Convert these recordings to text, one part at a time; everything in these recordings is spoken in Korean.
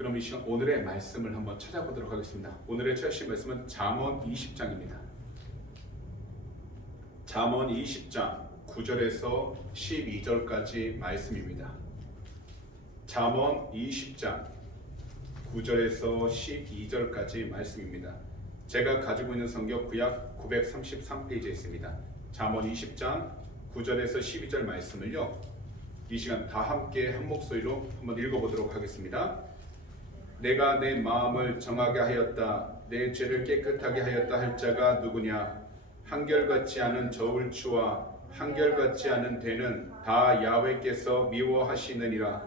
그럼 이 시간 오늘의 말씀을 한번 찾아보도록 하겠습니다. 오늘의 최신 말씀은 잠언 20장입니다. 잠언 20장 9절에서 12절까지 말씀입니다. 잠언 20장 9절에서 12절까지 말씀입니다. 제가 가지고 있는 성경 구약 933페이지에 있습니다. 잠언 20장 9절에서 12절 말씀을요, 이 시간 다 함께 한 목소리로 한번 읽어보도록 하겠습니다. 내가 내 마음을 정하게 하였다. 내 죄를 깨끗하게 하였다 할 자가 누구냐? 한결같지 않은 저울추와 한결같지 않은 대는 다 야훼께서 미워하시느니라.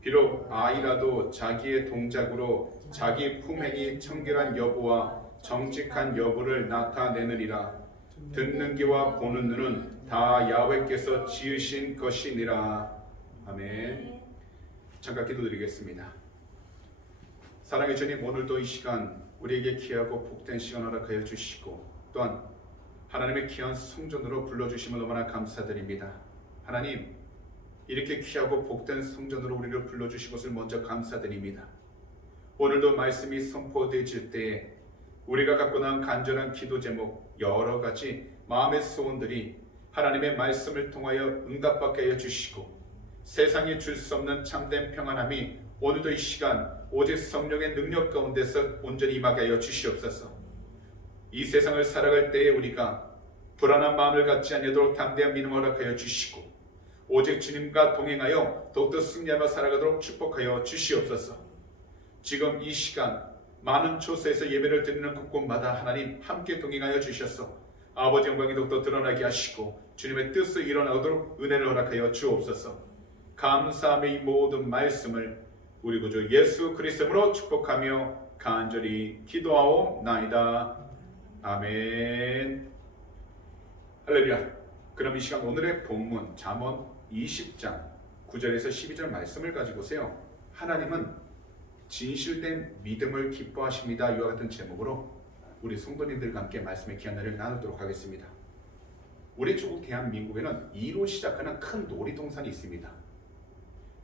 비록 아이라도 자기의 동작으로 자기 품행이 청결한 여부와 정직한 여부를 나타내느니라. 듣는 귀와 보는 눈은 다 야훼께서 지으신 것이니라. 아멘. 잠깐 기도드리겠습니다. 사랑의 주님, 오늘도 이 시간 우리에게 귀하고 복된 시간 허락하여 주시고 또한 하나님의 귀한 성전으로 불러주심을 너무나 감사드립니다. 하나님, 이렇게 귀하고 복된 성전으로 우리를 불러주신 것을 먼저 감사드립니다. 오늘도 말씀이 선포되어질 때에 우리가 갖고 난 간절한 기도 제목 여러 가지 마음의 소원들이 하나님의 말씀을 통하여 응답받게 하여 주시고 세상이 줄 수 없는 참된 평안함이 오늘도 이 시간 오직 성령의 능력 가운데서 온전히 임하게 하여 주시옵소서. 이 세상을 살아갈 때에 우리가 불안한 마음을 갖지 않도록 담대한 믿음을 허락하여 주시고 오직 주님과 동행하여 더욱더 승리하며 살아가도록 축복하여 주시옵소서. 지금 이 시간 많은 초소에서 예배를 드리는 곳곳마다 하나님 함께 동행하여 주셔서 아버지 영광이 더욱더 드러나게 하시고 주님의 뜻을 일어나도록 은혜를 허락하여 주옵소서. 감사함의 이 모든 말씀을 우리 구주 예수 그리스도로 축복하며 간절히 기도하옵나이다. 아멘. 할렐루야. 그럼 이 시간 오늘의 본문 잠언 20장 9절에서 12절 말씀을 가지고 오세요. 하나님은 진실된 믿음을 기뻐하십니다. 이와 같은 제목으로 우리 성도님들과 함께 말씀의 귀한 날을 나누도록 하겠습니다. 우리 조국 대한민국에는 2로 시작하는 큰 놀이동산이 있습니다.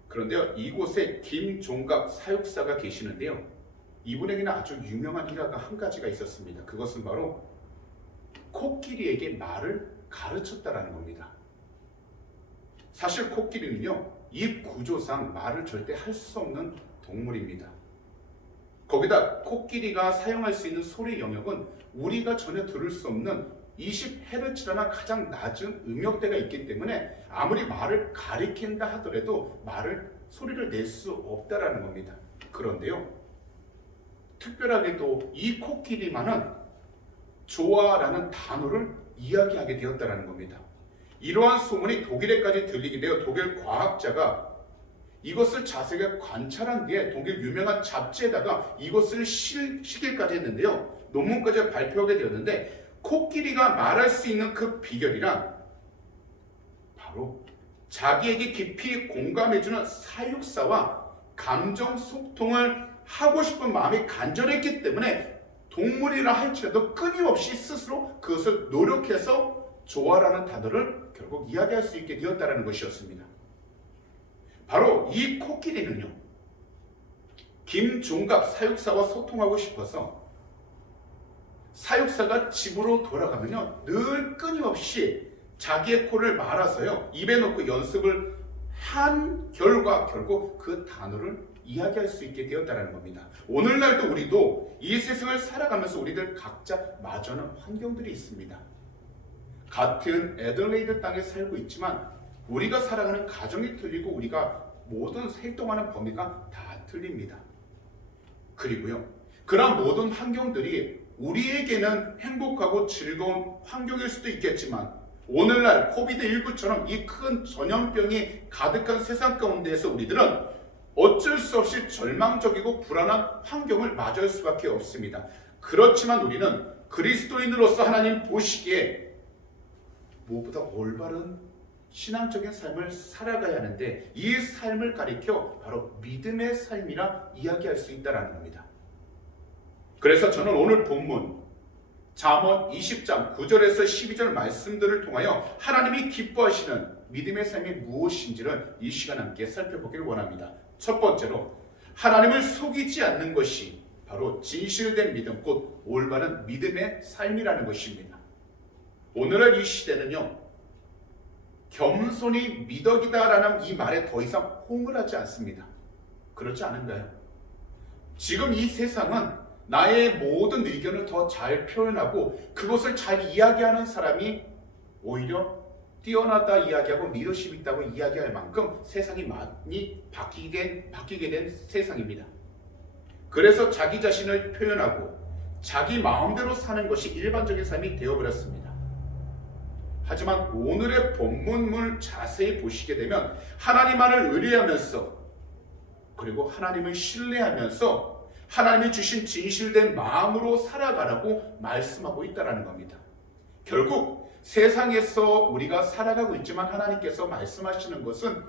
그런데요, 이곳에 김종갑 사육사가 계시는데요, 이분에게는 아주 유명한 일화가 한 가지가 있었습니다. 그것은 바로 코끼리에게 말을 가르쳤다라는 겁니다. 사실 코끼리는요, 이 구조상 말을 절대 할 수 없는 동물입니다. 거기다 코끼리가 사용할 수 있는 소리 영역은 우리가 전혀 들을 수 없는 20Hz라는 가장 낮은 음역대가 있기 때문에 아무리 말을 가리킨다 하더라도 소리를 낼 수 없다라는 겁니다. 그런데요, 특별하게도 이 코끼리만은 좋아라는 단어를 이야기하게 되었다라는 겁니다. 이러한 소문이 독일에까지 들리게 되어 독일 과학자가 이것을 자세하게 관찰한 뒤에 독일 유명한 잡지에다가 이것을 실기까지 했는데요, 논문까지 발표하게 되었는데, 코끼리가 말할 수 있는 그 비결이란 바로 자기에게 깊이 공감해주는 사육사와 감정 소통을 하고 싶은 마음이 간절했기 때문에 동물이라 할지라도 끊임없이 스스로 그것을 노력해서 좋아라는 단어를 결국 이야기할 수 있게 되었다는 것이었습니다. 바로 이 코끼리는요, 김종갑 사육사와 소통하고 싶어서 사육사가 집으로 돌아가면요, 늘 끊임없이 자기의 코를 말아서요, 입에 넣고 연습을 한 결과 결국 그 단어를 이야기할 수 있게 되었다는 겁니다. 오늘날도 우리도 이 세상을 살아가면서 우리들 각자 마주하는 환경들이 있습니다. 같은 애들레이드 땅에 살고 있지만 우리가 살아가는 가정이 틀리고 우리가 모든 활동하는 범위가 다 틀립니다. 그리고요, 그런 모든 환경들이 우리에게는 행복하고 즐거운 환경일 수도 있겠지만 오늘날 코비드19처럼 이 큰 전염병이 가득한 세상 가운데에서 우리들은 어쩔 수 없이 절망적이고 불안한 환경을 맞이할 수밖에 없습니다. 그렇지만 우리는 그리스도인으로서 하나님 보시기에 무엇보다 올바른 신앙적인 삶을 살아가야 하는데 이 삶을 가리켜 바로 믿음의 삶이라 이야기할 수 있다는 겁니다. 그래서 저는 오늘 본문 잠언 20장 9절에서 12절 말씀들을 통하여 하나님이 기뻐하시는 믿음의 삶이 무엇인지를 이 시간 함께 살펴보길 원합니다. 첫 번째로 하나님을 속이지 않는 것이 바로 진실된 믿음, 곧 올바른 믿음의 삶이라는 것입니다. 오늘의 이 시대는요, 겸손이 미덕이다라는 이 말에 더 이상 호응을 하지 않습니다. 그렇지 않은가요? 지금 이 세상은 나의 모든 의견을 더 잘 표현하고 그것을 잘 이야기하는 사람이 오히려 뛰어나다 이야기하고 리더십이 있다고 이야기할 만큼 세상이 많이 바뀌게 된 세상입니다. 그래서 자기 자신을 표현하고 자기 마음대로 사는 것이 일반적인 삶이 되어버렸습니다. 하지만 오늘의 본문을 자세히 보시게 되면 하나님만을 의뢰하면서 그리고 하나님을 신뢰하면서 하나님이 주신 진실된 마음으로 살아가라고 말씀하고 있다는 겁니다. 결국 세상에서 우리가 살아가고 있지만 하나님께서 말씀하시는 것은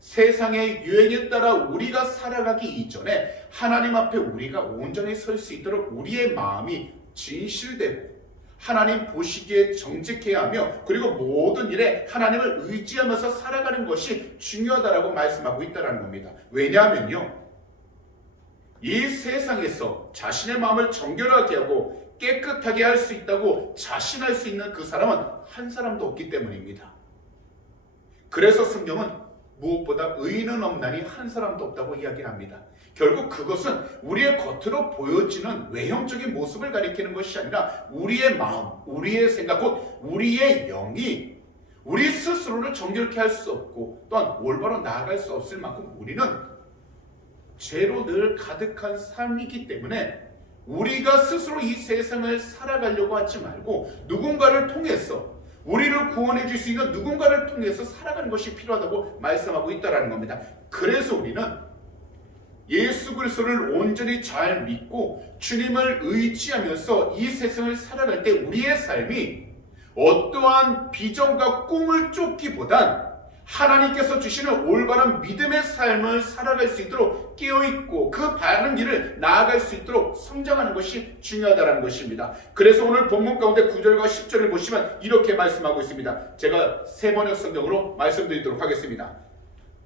세상의 유행에 따라 우리가 살아가기 이전에 하나님 앞에 우리가 온전히 설 수 있도록 우리의 마음이 진실되고 하나님 보시기에 정직해야 하며 그리고 모든 일에 하나님을 의지하면서 살아가는 것이 중요하다라고 말씀하고 있다는 겁니다. 왜냐하면요, 이 세상에서 자신의 마음을 정결하게 하고 깨끗하게 할 수 있다고 자신할 수 있는 그 사람은 한 사람도 없기 때문입니다. 그래서 성경은 무엇보다 의인은 없나니 한 사람도 없다고 이야기를 합니다. 결국 그것은 우리의 겉으로 보여지는 외형적인 모습을 가리키는 것이 아니라 우리의 마음, 우리의 생각, 곧 우리의 영이 우리 스스로를 정결케 할 수 없고 또한 올바로 나아갈 수 없을 만큼 우리는 죄로 늘 가득한 삶이기 때문에 우리가 스스로 이 세상을 살아가려고 하지 말고 누군가를 통해서 우리를 구원해 줄 수 있는 누군가를 통해서 살아가는 것이 필요하다고 말씀하고 있다는 겁니다. 그래서 우리는 예수 그리스도를 온전히 잘 믿고 주님을 의지하면서 이 세상을 살아갈 때 우리의 삶이 어떠한 비전과 꿈을 쫓기보단 하나님께서 주시는 올바른 믿음의 삶을 살아갈 수 있도록 깨어있고 그 바른 길을 나아갈 수 있도록 성장하는 것이 중요하다는 것입니다. 그래서 오늘 본문 가운데 9절과 10절을 보시면 이렇게 말씀하고 있습니다. 제가 세번역 성경으로 말씀드리도록 하겠습니다.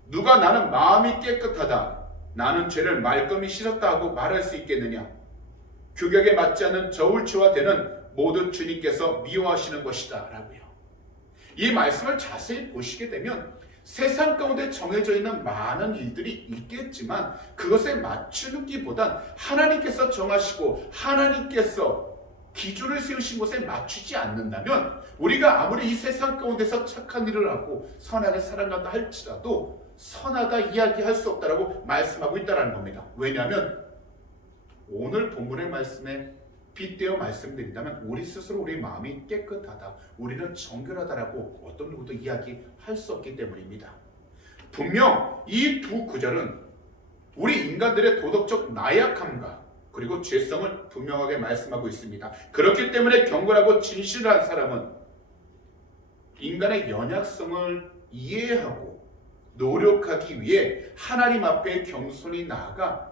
누가 나는 마음이 깨끗하다, 나는 죄를 말끔히 씻었다 하고 말할 수 있겠느냐? 규격에 맞지 않는 저울추와 되는 모든 주님께서 미워하시는 것이다 라고요. 이 말씀을 자세히 보시게 되면 세상 가운데 정해져 있는 많은 일들이 있겠지만 그것에 맞추기보단 하나님께서 정하시고 하나님께서 기준을 세우신 곳에 맞추지 않는다면 우리가 아무리 이 세상 가운데서 착한 일을 하고 선하게 살아간다 할지라도 선하다 이야기할 수 없다라고 말씀하고 있다는 겁니다. 왜냐하면 오늘 본문의 말씀에 빗대어 말씀드린다면 우리 스스로 우리 마음이 깨끗하다, 우리는 정결하다라고 어떤 누구도 이야기할 수 없기 때문입니다. 분명 이 두 구절은 우리 인간들의 도덕적 나약함과 그리고 죄성을 분명하게 말씀하고 있습니다. 그렇기 때문에 경건하고 진실한 사람은 인간의 연약성을 이해하고 노력하기 위해 하나님 앞에 겸손히 나아가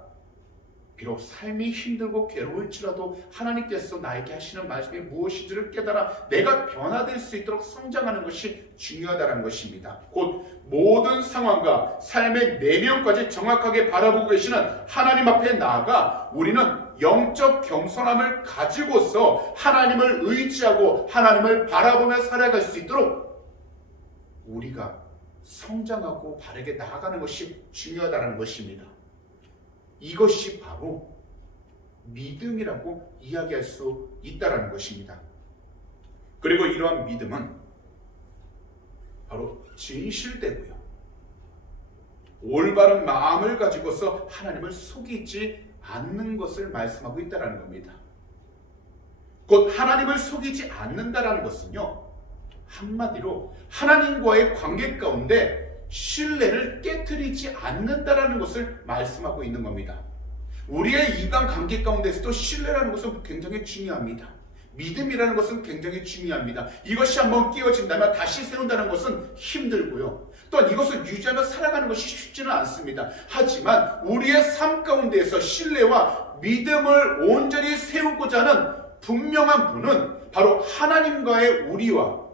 비록 삶이 힘들고 괴로울지라도 하나님께서 나에게 하시는 말씀이 무엇인지를 깨달아 내가 변화될 수 있도록 성장하는 것이 중요하다는 것입니다. 곧 모든 상황과 삶의 내면까지 정확하게 바라보고 계시는 하나님 앞에 나아가 우리는 영적 겸손함을 가지고서 하나님을 의지하고 하나님을 바라보며 살아갈 수 있도록 우리가 성장하고 바르게 나아가는 것이 중요하다는 것입니다. 이것이 바로 믿음이라고 이야기할 수 있다는 것입니다. 그리고 이러한 믿음은 바로 진실되고요, 올바른 마음을 가지고서 하나님을 속이지 않는 것을 말씀하고 있다는 겁니다. 곧 하나님을 속이지 않는다는 것은요, 한마디로 하나님과의 관계 가운데 신뢰를 깨트리지 않는다라는 것을 말씀하고 있는 겁니다. 우리의 인간 관계 가운데서도 신뢰라는 것은 굉장히 중요합니다. 믿음이라는 것은 굉장히 중요합니다. 이것이 한번 깨어진다면 다시 세운다는 것은 힘들고요, 또한 이것을 유지하며 살아가는 것이 쉽지는 않습니다. 하지만 우리의 삶 가운데에서 신뢰와 믿음을 온전히 세우고자 하는 분명한 분은 바로 하나님과의 우리와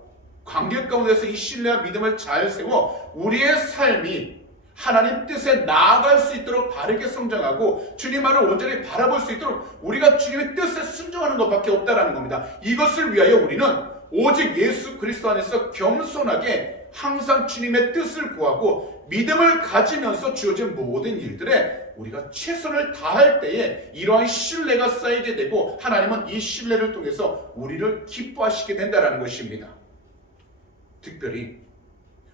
관계 가운데서 이 신뢰와 믿음을 잘 세워 우리의 삶이 하나님 뜻에 나아갈 수 있도록 바르게 성장하고 주님만을 온전히 바라볼 수 있도록 우리가 주님의 뜻에 순종하는 것밖에 없다라는 겁니다. 이것을 위하여 우리는 오직 예수 그리스도 안에서 겸손하게 항상 주님의 뜻을 구하고 믿음을 가지면서 주어진 모든 일들에 우리가 최선을 다할 때에 이러한 신뢰가 쌓이게 되고 하나님은 이 신뢰를 통해서 우리를 기뻐하시게 된다는 것입니다. 특별히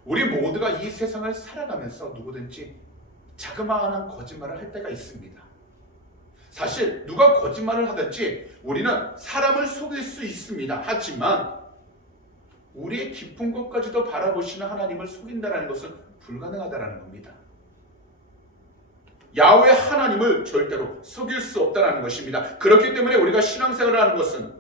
우리 모두가 이 세상을 살아가면서 누구든지 자그마한 거짓말을 할 때가 있습니다. 사실 누가 거짓말을 하든지 우리는 사람을 속일 수 있습니다. 하지만 우리의 깊은 곳까지도 바라보시는 하나님을 속인다는 것은 불가능하다는 겁니다. 야훼 하나님을 절대로 속일 수 없다는 것입니다. 그렇기 때문에 우리가 신앙생활을 하는 것은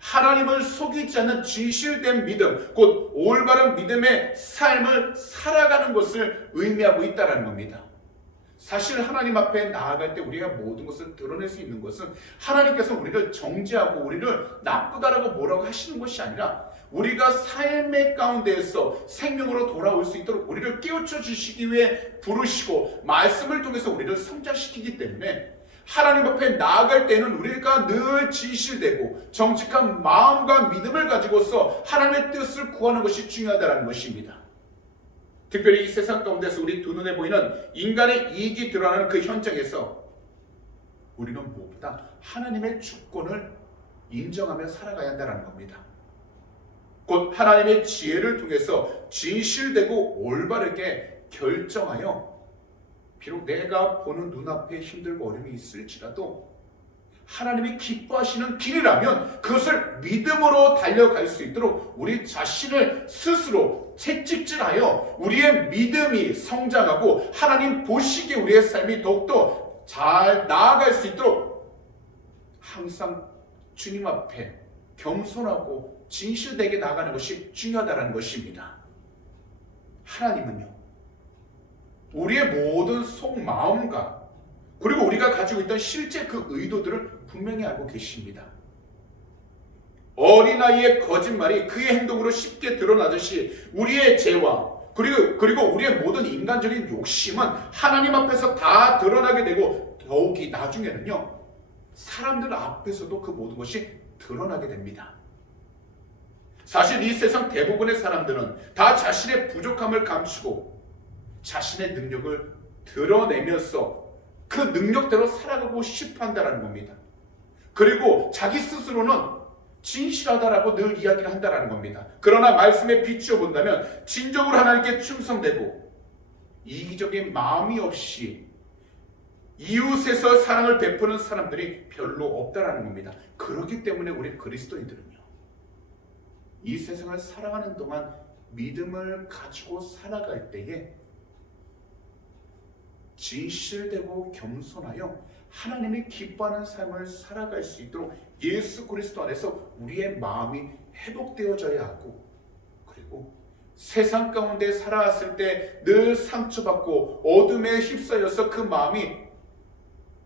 하나님을 속이지 않는 진실된 믿음, 곧 올바른 믿음의 삶을 살아가는 것을 의미하고 있다는 겁니다. 사실 하나님 앞에 나아갈 때 우리가 모든 것을 드러낼 수 있는 것은 하나님께서 우리를 정죄하고 우리를 나쁘다라고 뭐라고 하시는 것이 아니라 우리가 삶의 가운데에서 생명으로 돌아올 수 있도록 우리를 깨우쳐 주시기 위해 부르시고 말씀을 통해서 우리를 성장시키기 때문에 하나님 앞에 나아갈 때는 우리가 늘 진실되고 정직한 마음과 믿음을 가지고서 하나님의 뜻을 구하는 것이 중요하다는 것입니다. 특별히 이 세상 가운데서 우리 두 눈에 보이는 인간의 이익이 드러나는 그 현장에서 우리는 무엇보다 하나님의 주권을 인정하며 살아가야 한다는 겁니다. 곧 하나님의 지혜를 통해서 진실되고 올바르게 결정하여 비록 내가 보는 눈앞에 힘들고 어려움이 있을지라도 하나님이 기뻐하시는 길이라면 그것을 믿음으로 달려갈 수 있도록 우리 자신을 스스로 채찍질하여 우리의 믿음이 성장하고 하나님 보시기에 우리의 삶이 더욱더 잘 나아갈 수 있도록 항상 주님 앞에 겸손하고 진실되게 나아가는 것이 중요하다는 것입니다. 하나님은요, 우리의 모든 속마음과 그리고 우리가 가지고 있던 실제 그 의도들을 분명히 알고 계십니다. 어린아이의 거짓말이 그의 행동으로 쉽게 드러나듯이 우리의 죄와 그리고 우리의 모든 인간적인 욕심은 하나님 앞에서 다 드러나게 되고 더욱이 나중에는요, 사람들 앞에서도 그 모든 것이 드러나게 됩니다. 사실 이 세상 대부분의 사람들은 다 자신의 부족함을 감추고 자신의 능력을 드러내면서 그 능력대로 살아가고 싶어 한다는 겁니다. 그리고 자기 스스로는 진실하다라고 늘 이야기를 한다는 겁니다. 그러나 말씀에 비추어 본다면 진정으로 하나님께 충성되고 이기적인 마음이 없이 이웃에서 사랑을 베푸는 사람들이 별로 없다라는 겁니다. 그렇기 때문에 우리 그리스도인들은요, 이 세상을 살아가는 동안 믿음을 가지고 살아갈 때에 진실되고 겸손하여 하나님이 기뻐하는 삶을 살아갈 수 있도록 예수 그리스도 안에서 우리의 마음이 회복되어져야 하고, 그리고 세상 가운데 살아왔을 때 늘 상처받고 어둠에 휩싸여서 그 마음이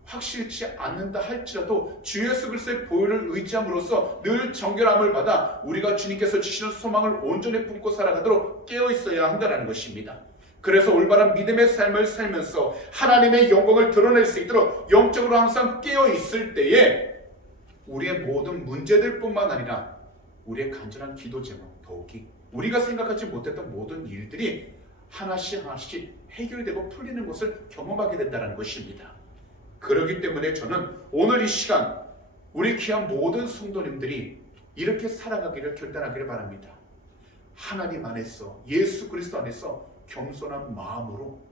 확실치 않는다 할지라도 주 예수 그리스도의 보혈을 의지함으로써 늘 정결함을 받아 우리가 주님께서 주시는 소망을 온전히 품고 살아가도록 깨어 있어야 한다는 것입니다. 그래서 올바른 믿음의 삶을 살면서 하나님의 영광을 드러낼 수 있도록 영적으로 항상 깨어 있을 때에 우리의 모든 문제들뿐만 아니라 우리의 간절한 기도 제목, 더욱이 우리가 생각하지 못했던 모든 일들이 하나씩 해결되고 풀리는 것을 경험하게 된다는 것입니다. 그렇기 때문에 저는 오늘 이 시간 우리 귀한 모든 성도님들이 이렇게 살아가기를 결단하기를 바랍니다. 하나님 안에서, 예수 그리스도 안에서 겸손한 마음으로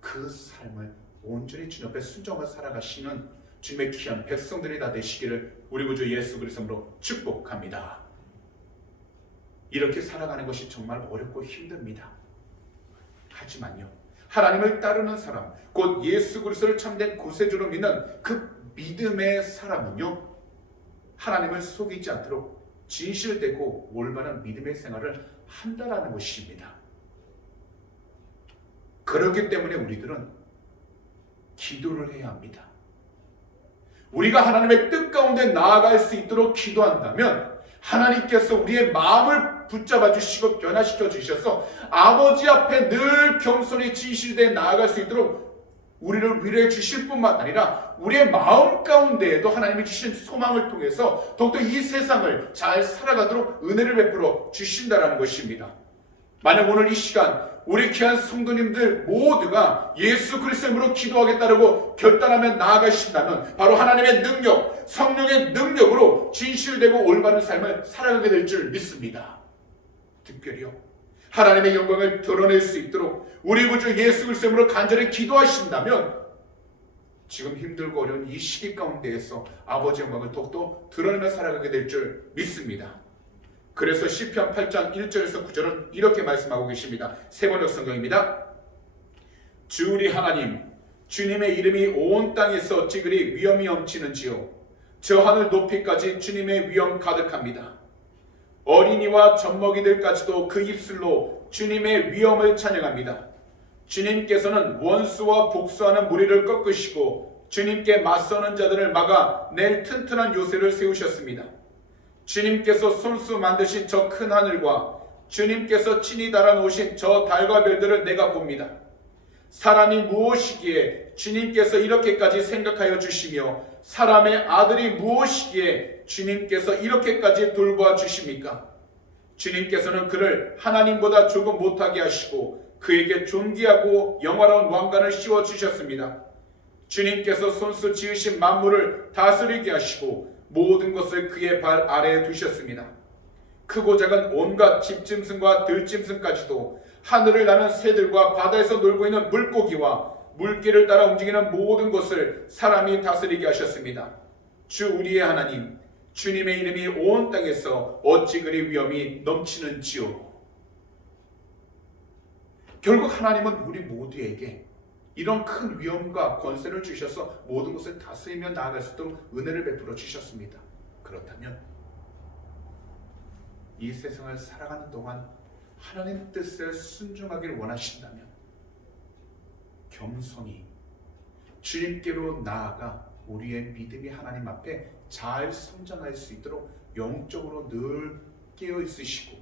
그 삶을 온전히 주님 앞에 순종하며 살아가시는 주님의 귀한 백성들이 다 되시기를 우리 구주 예수 그리스도로 축복합니다. 이렇게 살아가는 것이 정말 어렵고 힘듭니다. 하지만요, 하나님을 따르는 사람, 곧 예수 그리스도를 참된 구세주로 믿는 그 믿음의 사람은요, 하나님을 속이지 않도록 진실되고 올바른 믿음의 생활을 한다라는 것입니다. 그렇기 때문에 우리들은 기도를 해야 합니다. 우리가 하나님의 뜻 가운데 나아갈 수 있도록 기도한다면 하나님께서 우리의 마음을 붙잡아 주시고 변화시켜 주셔서 아버지 앞에 늘 겸손히 진실되게 나아갈 수 있도록 우리를 위로해 주실 뿐만 아니라 우리의 마음 가운데에도 하나님이 주신 소망을 통해서 더욱더 이 세상을 잘 살아가도록 은혜를 베풀어 주신다는 것입니다. 만약 오늘 이 시간 우리 귀한 성도님들 모두가 예수 그리스도의 이름으로 기도하겠다고 결단하며 나아가신다면 바로 하나님의 능력, 성령의 능력으로 진실되고 올바른 삶을 살아가게 될 줄 믿습니다. 특별히요, 하나님의 영광을 드러낼 수 있도록 우리 구주 예수 그리스도의 이름으로 간절히 기도하신다면 지금 힘들고 어려운 이 시기 가운데에서 아버지의 영광을 더욱더 드러내며 살아가게 될 줄 믿습니다. 그래서 시편 8장 1절에서 9절은 이렇게 말씀하고 계십니다. 세번역 성경입니다. 주 우리 하나님, 주님의 이름이 온 땅에서 찌그리 위엄이 넘치는지요. 저 하늘 높이까지 주님의 위엄 가득합니다. 어린이와 젖먹이들까지도 그 입술로 주님의 위엄을 찬양합니다. 주님께서는 원수와 복수하는 무리를 꺾으시고 주님께 맞서는 자들을 막아 낼 튼튼한 요새를 세우셨습니다. 주님께서 손수 만드신 저 큰 하늘과 주님께서 친히 달아놓으신 저 달과 별들을 내가 봅니다. 사람이 무엇이기에 주님께서 이렇게까지 생각하여 주시며 사람의 아들이 무엇이기에 주님께서 이렇게까지 돌보아 주십니까? 주님께서는 그를 하나님보다 조금 못하게 하시고 그에게 존귀하고 영화로운 왕관을 씌워주셨습니다. 주님께서 손수 지으신 만물을 다스리게 하시고 모든 것을 그의 발 아래에 두셨습니다. 크고 작은 온갖 집짐승과 들짐승까지도 하늘을 나는 새들과 바다에서 놀고 있는 물고기와 물길을 따라 움직이는 모든 것을 사람이 다스리게 하셨습니다. 주 우리의 하나님, 주님의 이름이 온 땅에서 어찌 그리 위엄이 넘치는지요. 결국 하나님은 우리 모두에게 이런 큰 위엄과 권세를 주셔서 모든 것을 다스리며 나아갈 수 있도록 은혜를 베풀어 주셨습니다. 그렇다면 이 세상을 살아가는 동안 하나님 뜻에 순종하기를 원하신다면 겸손히 주님께로 나아가 우리의 믿음이 하나님 앞에 잘 성장할 수 있도록 영적으로 늘 깨어 있으시고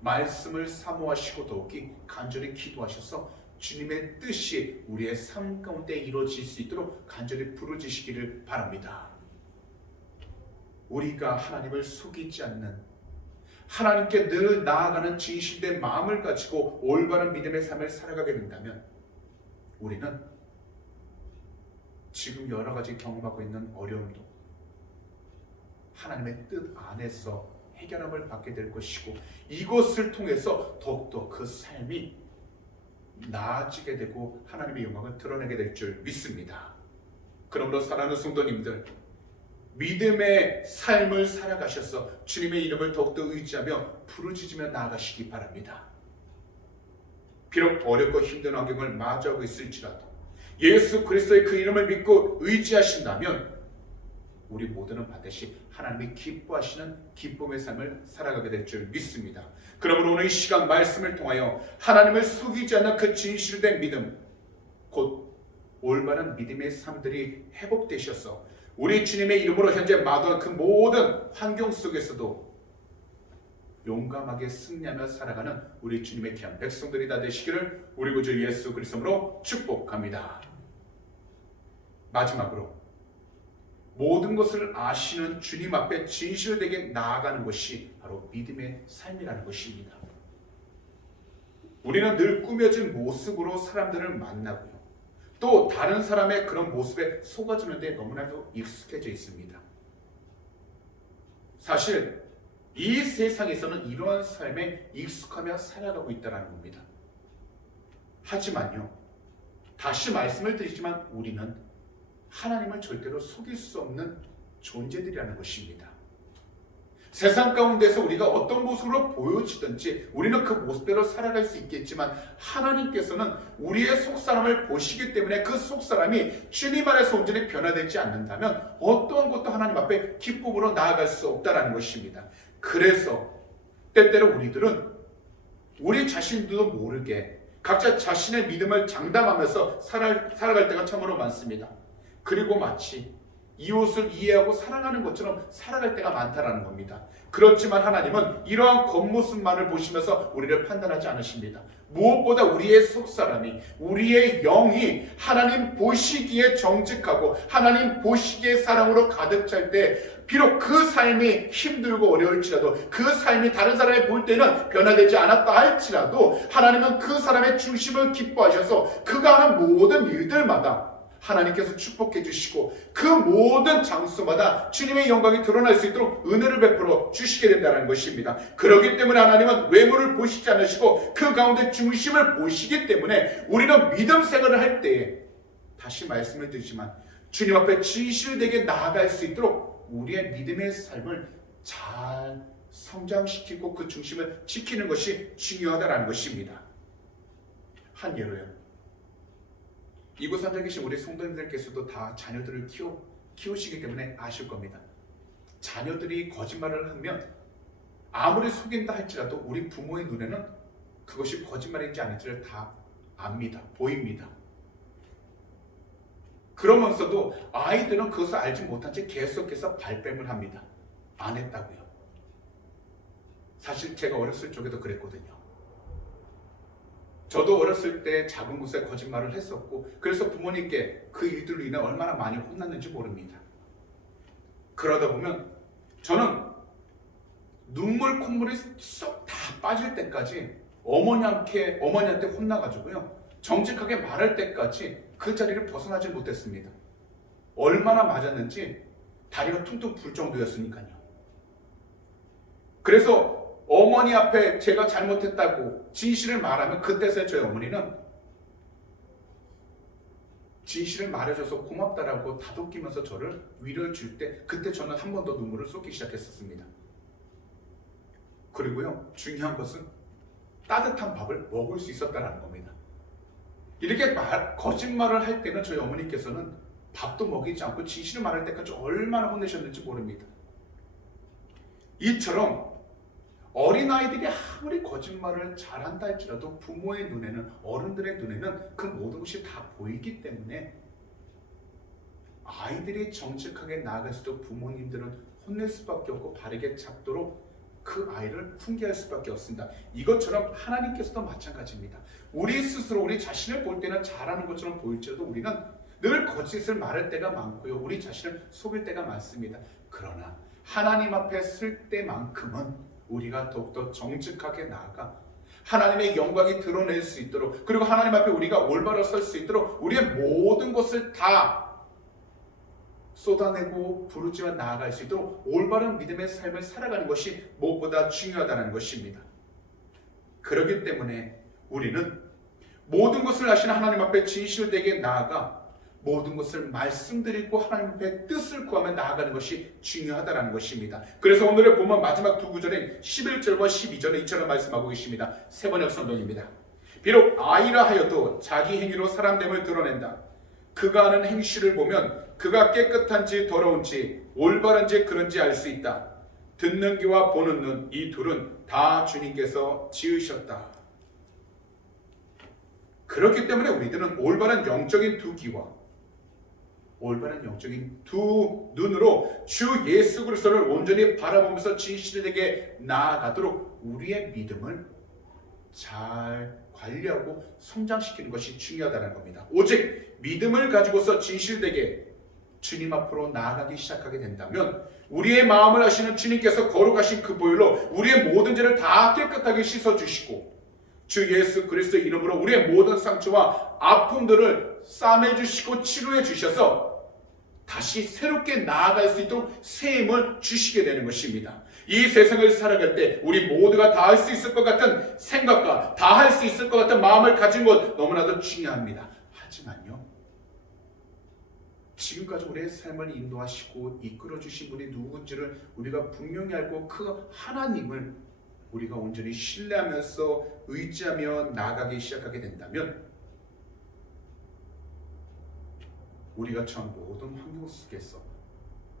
말씀을 사모하시고 더욱이 간절히 기도하셔서 주님의 뜻이 우리의 삶 가운데 이루어질 수 있도록 간절히 부르짖으시기를 바랍니다. 우리가 하나님을 속이지 않는 하나님께 늘 나아가는 진실된 마음을 가지고 올바른 믿음의 삶을 살아가게 된다면 우리는 지금 여러 가지 경험하고 있는 어려움도 하나님의 뜻 안에서 해결함을 받게 될 것이고 이것을 통해서 더욱더 그 삶이 나아지게 되고 하나님의 영광을 드러내게 될 줄 믿습니다. 그러므로 사랑하는 성도님들, 믿음의 삶을 살아가셔서 주님의 이름을 더욱더 의지하며 부르짖으며 나아가시기 바랍니다. 비록 어렵고 힘든 환경을 마주하고 있을지라도 예수 그리스도의 그 이름을 믿고 의지하신다면 우리 모두는 반드시 하나님이 기뻐하시는 기쁨의 삶을 살아가게 될 줄 믿습니다. 그러므로 오늘 이 시간 말씀을 통하여 하나님을 속이지 않는 그 진실된 믿음, 곧 올바른 믿음의 삶들이 회복되셔서 우리 주님의 이름으로 현재 마주한 그 모든 환경 속에서도 용감하게 승리하며 살아가는 우리 주님의 귀한 백성들이 다 되시기를 우리 구주 예수 그리스도로 축복합니다. 마지막으로 모든 것을 아시는 주님 앞에 진실되게 나아가는 것이 바로 믿음의 삶이라는 것입니다. 우리는 늘 꾸며진 모습으로 사람들을 만나고요. 또 다른 사람의 그런 모습에 속아주는 데 너무나도 익숙해져 있습니다. 사실 이 세상에서는 이러한 삶에 익숙하며 살아가고 있다는 겁니다. 하지만요, 다시 말씀을 드리지만 우리는 하나님을 절대로 속일 수 없는 존재들이라는 것입니다. 세상 가운데서 우리가 어떤 모습으로 보여지든지 우리는 그 모습대로 살아갈 수 있겠지만 하나님께서는 우리의 속사람을 보시기 때문에 그 속사람이 주님 안에서 온전히 변화되지 않는다면 어떠한 것도 하나님 앞에 기쁨으로 나아갈 수 없다는 것입니다. 그래서 때때로 우리들은 우리 자신도 모르게 각자 자신의 믿음을 장담하면서 살아갈 때가 참으로 많습니다. 그리고 마치 이웃을 이해하고 사랑하는 것처럼 살아갈 때가 많다라는 겁니다. 그렇지만 하나님은 이러한 겉모습만을 보시면서 우리를 판단하지 않으십니다. 무엇보다 우리의 속사람이, 우리의 영이 하나님 보시기에 정직하고 하나님 보시기에 사랑으로 가득 찰 때 비록 그 삶이 힘들고 어려울지라도, 그 삶이 다른 사람이 볼 때는 변화되지 않았다 할지라도 하나님은 그 사람의 중심을 기뻐하셔서 그가 하는 모든 일들마다 하나님께서 축복해 주시고 그 모든 장소마다 주님의 영광이 드러날 수 있도록 은혜를 베풀어 주시게 된다는 것입니다. 그렇기 때문에 하나님은 외모를 보시지 않으시고 그 가운데 중심을 보시기 때문에 우리는 믿음 생활을 할 때에, 다시 말씀을 드리지만 주님 앞에 진실되게 나아갈 수 있도록 우리의 믿음의 삶을 잘 성장시키고 그 중심을 지키는 것이 중요하다는 것입니다. 한 예로요. 이곳 앉아 계신 우리 성도님들께서도 다 자녀들을 키우시기 때문에 아실 겁니다. 자녀들이 거짓말을 하면 아무리 속인다 할지라도 우리 부모의 눈에는 그것이 거짓말인지 아닌지를 다 압니다. 보입니다. 그러면서도 아이들은 그것을 알지 못한 채 계속해서 발뺌을 합니다. 안 했다고요. 사실 제가 어렸을 적에도 그랬거든요. 저도 어렸을 때 작은 곳에 거짓말을 했었고, 그래서 부모님께 그 일들로 인해 얼마나 많이 혼났는지 모릅니다. 그러다 보면 저는 눈물 콧물이 쏙 다 빠질 때까지 어머니한테 혼나가지고요, 정직하게 말할 때까지 그 자리를 벗어나지 못했습니다. 얼마나 맞았는지 다리가 퉁퉁 불 정도였으니까요. 그래서 어머니 앞에 제가 잘못했다고 진실을 말하면 그때서야 저희 어머니는 진실을 말해줘서 고맙다라고 다독이면서 저를 위로를 줄 때, 그때 저는 한 번 더 눈물을 쏟기 시작했었습니다. 그리고요, 중요한 것은 따뜻한 밥을 먹을 수 있었다는 겁니다. 이렇게 거짓말을 할 때는 저희 어머니께서는 밥도 먹이지 않고 진실을 말할 때까지 얼마나 혼내셨는지 모릅니다. 이처럼 어린아이들이 아무리 거짓말을 잘한다 할지라도 부모의 눈에는, 어른들의 눈에는 그 모든 것이 다 보이기 때문에 아이들이 정직하게 나아갈수록 부모님들은 혼낼 수밖에 없고 바르게 잡도록 그 아이를 훈계할 수밖에 없습니다. 이것처럼 하나님께서도 마찬가지입니다. 우리 스스로 우리 자신을 볼 때는 잘하는 것처럼 보일지라도 우리는 늘 거짓을 말할 때가 많고요, 우리 자신을 속일 때가 많습니다. 그러나 하나님 앞에 쓸 때만큼은 우리가 더욱더 정직하게 나아가 하나님의 영광이 드러낼 수 있도록, 그리고 하나님 앞에 우리가 올바로 설 수 있도록 우리의 모든 것을 다 쏟아내고 부르짖어 나아갈 수 있도록 올바른 믿음의 삶을 살아가는 것이 무엇보다 중요하다는 것입니다. 그렇기 때문에 우리는 모든 것을 아시는 하나님 앞에 진실되게 나아가 모든 것을 말씀드리고 하나님 앞에 뜻을 구하며 나아가는 것이 중요하다는 것입니다. 그래서 오늘의 본문 마지막 두 구절인 11절과 12절에 이처럼 말씀하고 계십니다. 세번역 선동입니다. 비록 아이라 하여도 자기 행위로 사람됨을 드러낸다. 그가 하는 행실을 보면 그가 깨끗한지 더러운지 올바른지 그런지 알 수 있다. 듣는 귀와 보는 눈, 이 둘은 다 주님께서 지으셨다. 그렇기 때문에 우리들은 올바른 영적인 두 귀와 올바른 영적인 두 눈으로 주 예수 그리스도를 온전히 바라보면서 진실되게 나아가도록 우리의 믿음을 잘 관리하고 성장시키는 것이 중요하다는 겁니다. 오직 믿음을 가지고서 진실되게 주님 앞으로 나아가기 시작하게 된다면 우리의 마음을 아시는 주님께서 거룩하신 그 보혈로 우리의 모든 죄를 다 깨끗하게 씻어주시고 주 예수 그리스도의 이름으로 우리의 모든 상처와 아픔들을 싸매주시고 치료해 주셔서 다시 새롭게 나아갈 수 있도록 새 힘을 주시게 되는 것입니다. 이 세상을 살아갈 때 우리 모두가 다 할 수 있을 것 같은 생각과 다 할 수 있을 것 같은 마음을 가진 것 너무나도 중요합니다. 하지만요, 지금까지 우리의 삶을 인도하시고 이끌어 주신 분이 누군지를 우리가 분명히 알고 그 하나님을 우리가 온전히 신뢰하면서 의지하며 나아가기 시작하게 된다면 우리가 처한 모든 환경 속에서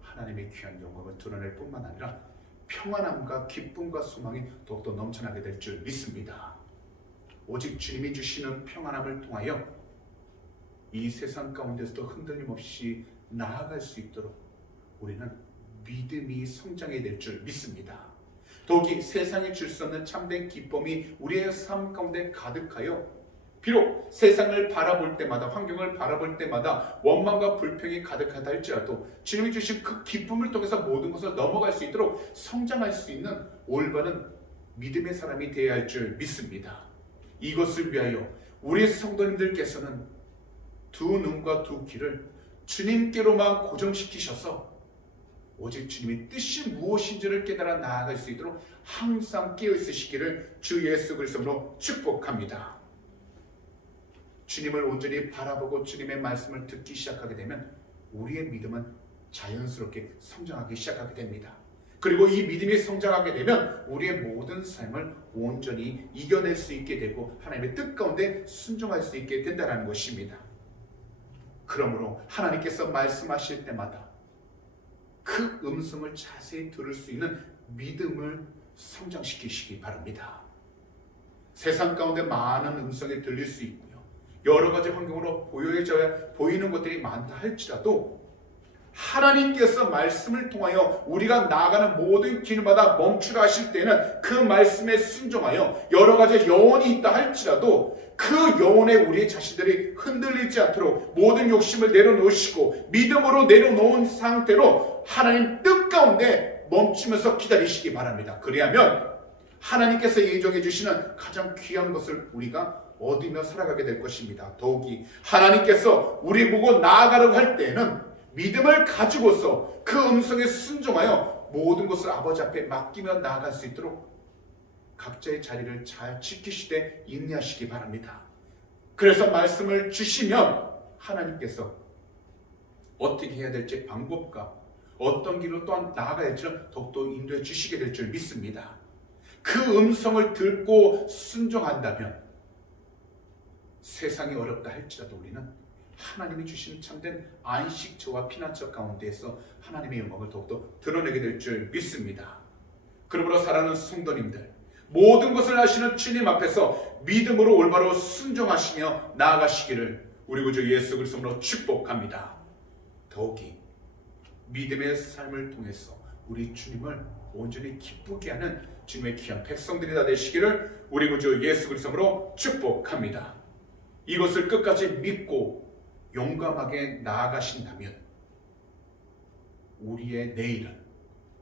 하나님의 귀한 영광을 드러낼 뿐만 아니라 평안함과 기쁨과 소망이 더욱더 넘쳐나게 될 줄 믿습니다. 오직 주님이 주시는 평안함을 통하여 이 세상 가운데서도 흔들림 없이 나아갈 수 있도록 우리는 믿음이 성장해야 될 줄 믿습니다. 더욱이 세상이 줄 수 없는 참된 기쁨이 우리의 삶 가운데 가득하여 비록 세상을 바라볼 때마다, 환경을 바라볼 때마다 원망과 불평이 가득하다 할지라도 주님이 주신 그 기쁨을 통해서 모든 것을 넘어갈 수 있도록 성장할 수 있는 올바른 믿음의 사람이 되어야 할 줄 믿습니다. 이것을 위하여 우리 성도님들께서는 두 눈과 두 귀를 주님께로만 고정시키셔서 오직 주님의 뜻이 무엇인지를 깨달아 나아갈 수 있도록 항상 깨어 있으시기를 주 예수 그리스도로 축복합니다. 주님을 온전히 바라보고 주님의 말씀을 듣기 시작하게 되면 우리의 믿음은 자연스럽게 성장하기 시작하게 됩니다. 그리고 이 믿음이 성장하게 되면 우리의 모든 삶을 온전히 이겨낼 수 있게 되고 하나님의 뜻 가운데 순종할 수 있게 된다는 것입니다. 그러므로 하나님께서 말씀하실 때마다 그 음성을 자세히 들을 수 있는 믿음을 성장시키시기 바랍니다. 세상 가운데 많은 음성이 들릴 수 있고요. 여러 가지 환경으로 보이는 것들이 많다 할지라도 하나님께서 말씀을 통하여 우리가 나아가는 모든 길마다 멈추라 하실 때는 그 말씀에 순종하여 여러 가지 여원이 있다 할지라도 그 여원에 우리 자신들이 흔들리지 않도록 모든 욕심을 내려놓으시고 믿음으로 내려놓은 상태로 하나님 뜻 가운데 멈추면서 기다리시기 바랍니다. 그리하면 하나님께서 예정해 주시는 가장 귀한 것을 우리가 얻으며 살아가게 될 것입니다. 더욱이 하나님께서 우리 보고 나아가려고 할 때에는 믿음을 가지고서 그 음성에 순종하여 모든 것을 아버지 앞에 맡기며 나아갈 수 있도록 각자의 자리를 잘 지키시되 인내하시기 바랍니다. 그래서 말씀을 주시면 하나님께서 어떻게 해야 될지 방법과 어떤 길로 또한 나아가야 할지를 더욱더 인도해 주시게 될 줄 믿습니다. 그 음성을 듣고 순종한다면 세상이 어렵다 할지라도 우리는 하나님이 주신 참된 안식처와 피난처 가운데에서 하나님의 영광을 더욱더 드러내게 될 줄 믿습니다. 그러므로 사랑하는 성도님들, 모든 것을 하시는 주님 앞에서 믿음으로 올바로 순종하시며 나아가시기를 우리 구주 예수 그리스도로 축복합니다. 더욱이 믿음의 삶을 통해서 우리 주님을 온전히 기쁘게 하는 주님의 귀한 백성들이 다 되시기를 우리 구주 예수 그리스도로 축복합니다. 이것을 끝까지 믿고 용감하게 나아가신다면 우리의 내일은,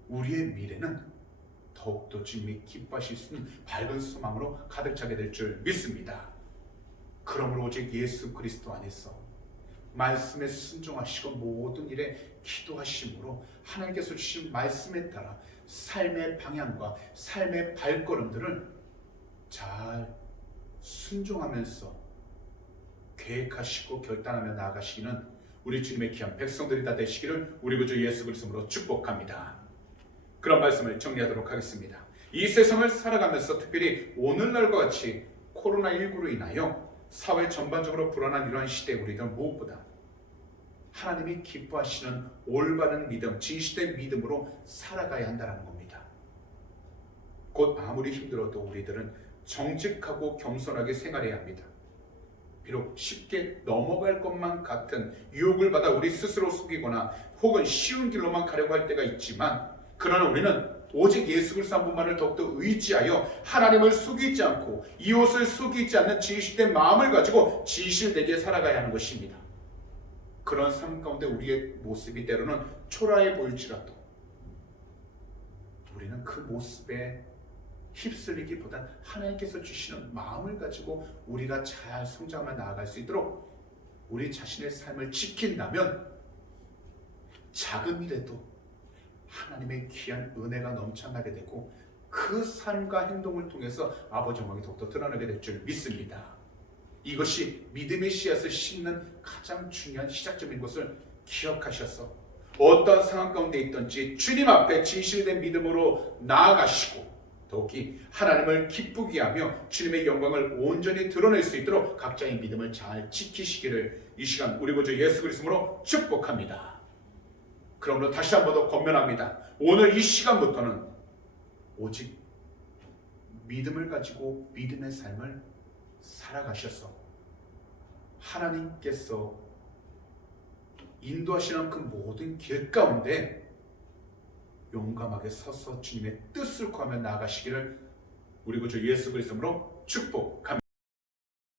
우리의 미래는 더욱더 주님이 기뻐하실 수 있는 밝은 소망으로 가득 차게 될 줄 믿습니다. 그러므로 오직 예수 그리스도 안에서 말씀에 순종하시고 모든 일에 기도하심으로 하나님께서 주신 말씀에 따라 삶의 방향과 삶의 발걸음들을 잘 순종하면서 계획하시고 결단하며 나아가시기는 우리 주님의 귀한 백성들이 다 되시기를 우리 구주 예수 그리스도로 축복합니다. 그런 말씀을 정리하도록 하겠습니다. 이 세상을 살아가면서 특별히 오늘날과 같이 코로나19로 인하여 사회 전반적으로 불안한 이러한 시대에 우리는 무엇보다 하나님이 기뻐하시는 올바른 믿음, 진실된 믿음으로 살아가야 한다는 겁니다. 곧 아무리 힘들어도 우리들은 정직하고 겸손하게 생활해야 합니다. 비록 쉽게 넘어갈 것만 같은 유혹을 받아 우리 스스로 속이거나 혹은 쉬운 길로만 가려고 할 때가 있지만, 그러나 우리는 오직 예수 그리스도 한 분만을 더욱더 의지하여 하나님을 속이지 않고 이웃을 속이지 않는 진실된 마음을 가지고 진실되게 살아가야 하는 것입니다. 그런 삶 가운데 우리의 모습이 때로는 초라해 보일지라도 우리는 그 모습에 휩쓸리기보단 하나님께서 주시는 마음을 가지고 우리가 잘 성장하며 나아갈 수 있도록 우리 자신의 삶을 지킨다면 작은 일에도 하나님의 귀한 은혜가 넘쳐나게 되고 그 삶과 행동을 통해서 아버지 영광이 더욱더 드러나게 될 줄 믿습니다. 이것이 믿음의 씨앗을 심는 가장 중요한 시작점인 것을 기억하셔서 어떤 상황 가운데 있든지 주님 앞에 진실된 믿음으로 나아가시고 더욱이 하나님을 기쁘게 하며 주님의 영광을 온전히 드러낼 수 있도록 각자의 믿음을 잘 지키시기를 이 시간 우리 구주 예수 그리스도로 축복합니다. 그러므로 다시 한 번 더 권면합니다. 오늘 이 시간부터는 오직 믿음을 가지고 믿음의 삶을 살아가셔서 하나님께서 인도하시는 그 모든 길 가운데 용감하게 서서 주님의 뜻을 구하며 나아가시기를 우리 구주 예수 그리스도로 축복합니다.